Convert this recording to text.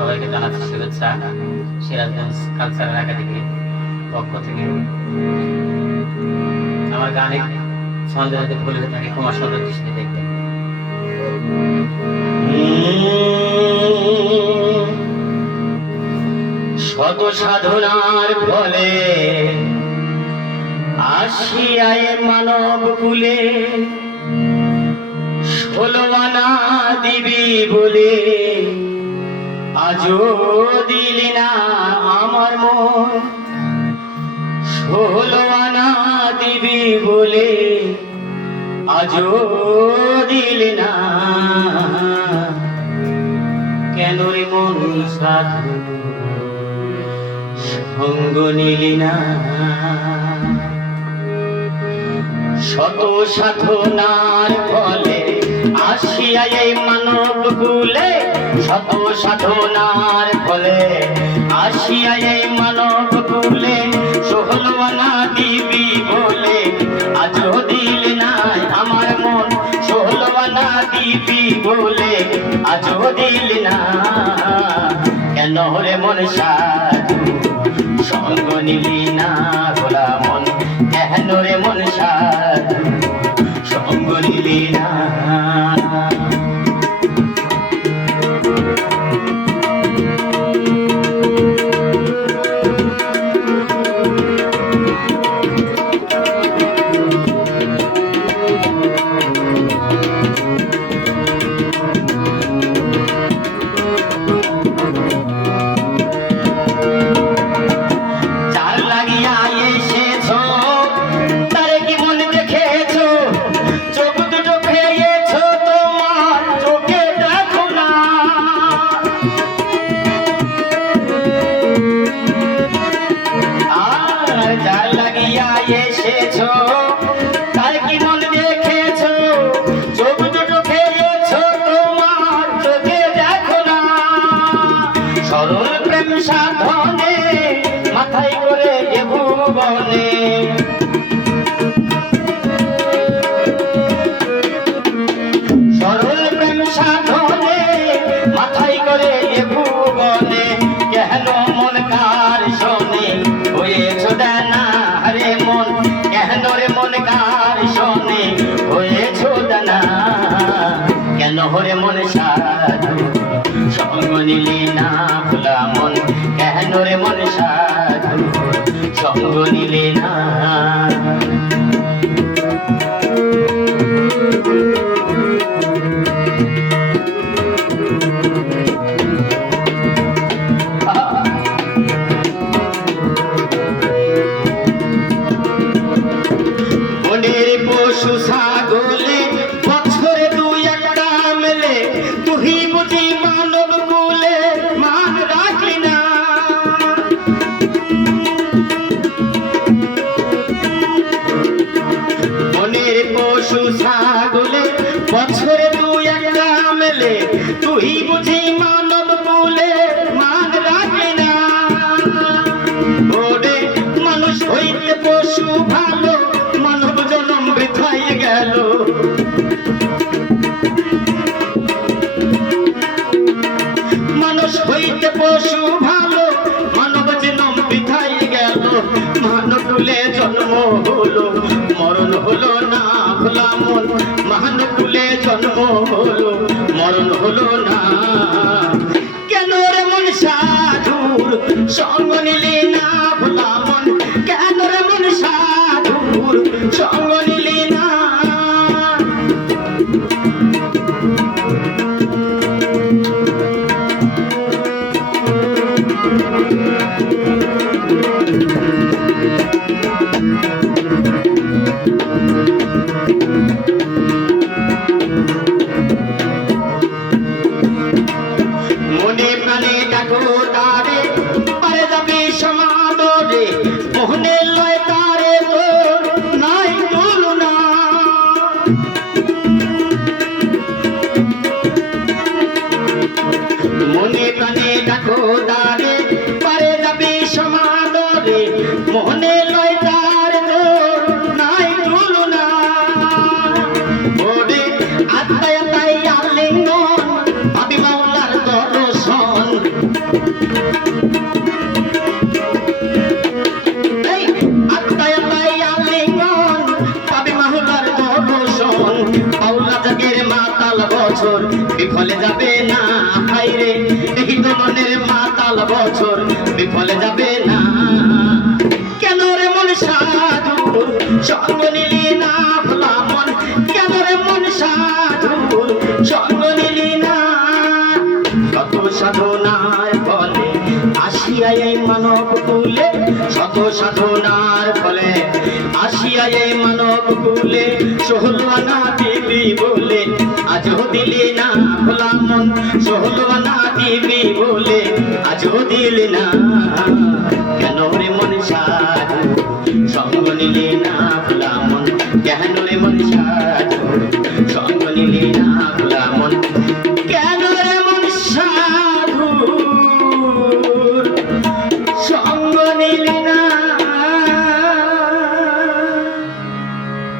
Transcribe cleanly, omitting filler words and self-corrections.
সবাইকে জানাচ্ছি শুভেচ্ছা সিরাজগঞ্জ কালচারাল একাডেমির পক্ষ থেকে। আমার গানে ছন্দে যদি ভুল হয়ে থাকে ক্ষমা সুন্দর দৃষ্টিতে দেখবেন। শত সাধনার ফলে আসিয়ায় মানব কুলে 16 আনা দিবি বলে আজও দিলি না আমার মন। 16 আনা দিবি বলে আজও দিলি না, কেন রে মন সাধু সঙ্গ নিলি না। শত সাধনার ফলে আসিয়া এই মানব কুলে, শত সাধনার ফলে আসিয়া এই মানব কুলে 16 আনা দিবি বলে আজও দিলি নাই আমার মন। 16 আনা দিবি বলে আজও দিলি না, কেন রে মন সাধু সঙ্গ নিলি না গোলা মন। কেন রে মন সাধু সঙ্গ নিলি না। এসেছো তার কি মন দেখেছো, চোখ দুটো খেয়েছো তোমার চোখে দেখো না। সরল প্রেম সাধনে মাথায় করে এ ভুবনে, সরল প্রেম সাধনে মাথায় করে এ ভুবনে। কেন মন কার শোনে হয়েছো দানা রে মন, কেন রে মন কার শোনে হয়েছো দানা। কেন রে মন সাধু সঙ্গ নিলি না ভোলা মন। কেন রে মন সাধু সঙ্গ নিলি না। পশু ছাগলে বছরে 2-1টা মেলে, তুই বুঝি মানব কুলে মান রাখলি না। মনের পশু ছাগলে বছরে 2-1টা মেলে, তুই বুঝি মানব কুলে মান রাখলি না। ওরে মানুষ হইতে পশু ভালো, মানব জন্ম বৃথাই গেল। মানুষ হইতে পশু ভালো, মানব জন্ম বৃথাই গেল। মানব কুলে জন্ম হলো মরণ হলো না ভোলা মন। মানব কুলে জন্ম হলো মরণ হলো না। কেন রে মন সাধুর সঙ্গ নিলি না ভোলা মন। কেন রে মন সাধুর সঙ্গ নিলি না। মনে প্রাণে ডাকো তারে পারে যাবি এই আত্মায় আত্মায় আলিঙ্গন পাবে মাহুলার দর্শন পাউলা জাগের মাতাল বছর বিফলে যাবে না হাইরে এই তো মনের মাতাল বছর বিফলে যাবে না কেন রে মন সাধুর সঙ্গ নিলি না ভোলা মন কেন রে মন সাধুর সঙ্গ নিলি না কত সাধনার ফলে আসিয়া এই মানব কুলে শত সাধনার ফলে আসিয়া এই মানব কুলে সোহলওয়ানা দিবি বলে আজও দিলি না ভোলা মন সোহলওয়ানা দিবি বলে আজও দিলি না কেন রে মন সাধু সঙ্গ নিলি না ভোলা মন কেন রে মন সাধু সঙ্গ নিলি না ভোলা মন কেন রে মন সাধু সঙ্গ নিলি না